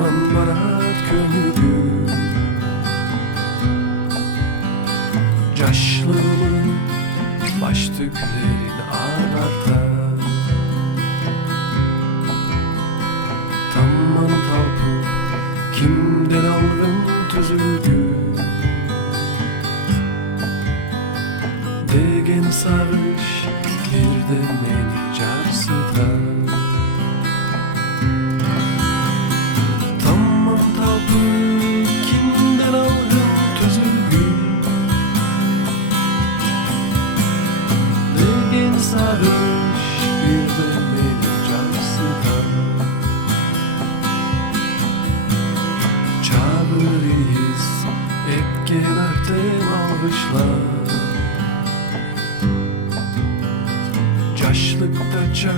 aman barat gönlüm, Caşlımın baş tüklerin ağlartar. Tamam tapıp kimden algın tüzülgü, degen sarış birden beni carsıtar. Tamam tapıp kimden algın tüzülgü, degen sarış birden beni carsıtar. Çağırıyız etken öhtem algışlar, Caşlıktaça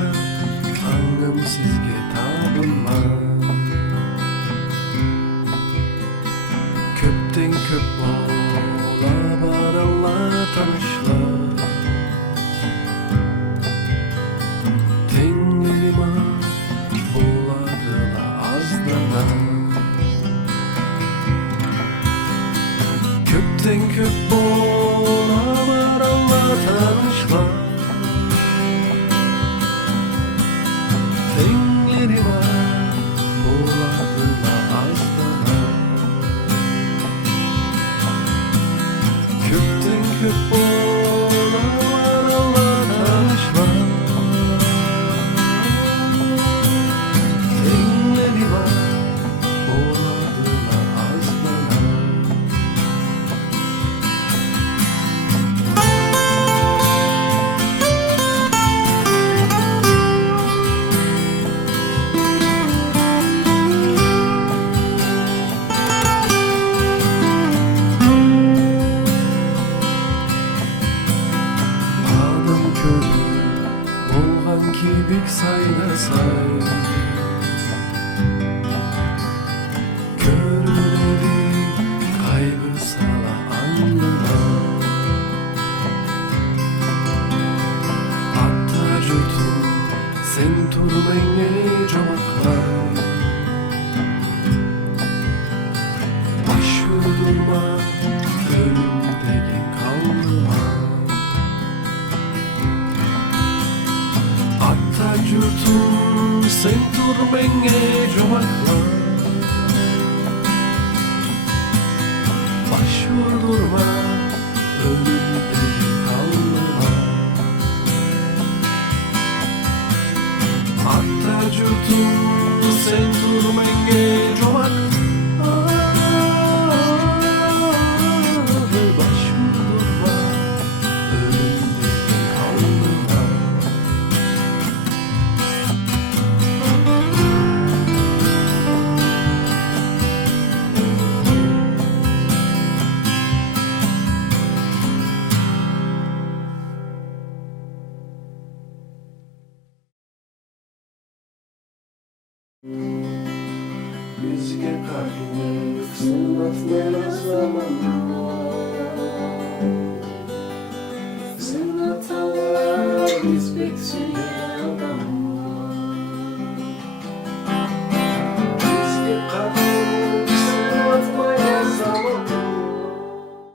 anım sizge tabınma. Köpten köp bola baralla tanışlar, Tengrima boladıla azdana. Köpten köp bola baralla tanışlar, Tengrima boladıla azdana. Köpten köp bola baralla tanışlar, Tengrima boladıla azdana. Adam körü bolgan kibik sayda say, körüleri kaygı sala anlıma. Hatta jurtum sen turmenge camaklar, başvurdurma önümdeki kalma. Hatta jurtum sen turmenge camaklar, başvurdurma önümdeki kalma. Hatta jurtum sen turmenge camaklar, başvurdurma önümdeki kalma. Bizge kalbini sınatmaya zaman, sen hatalar biz bekliyoruz.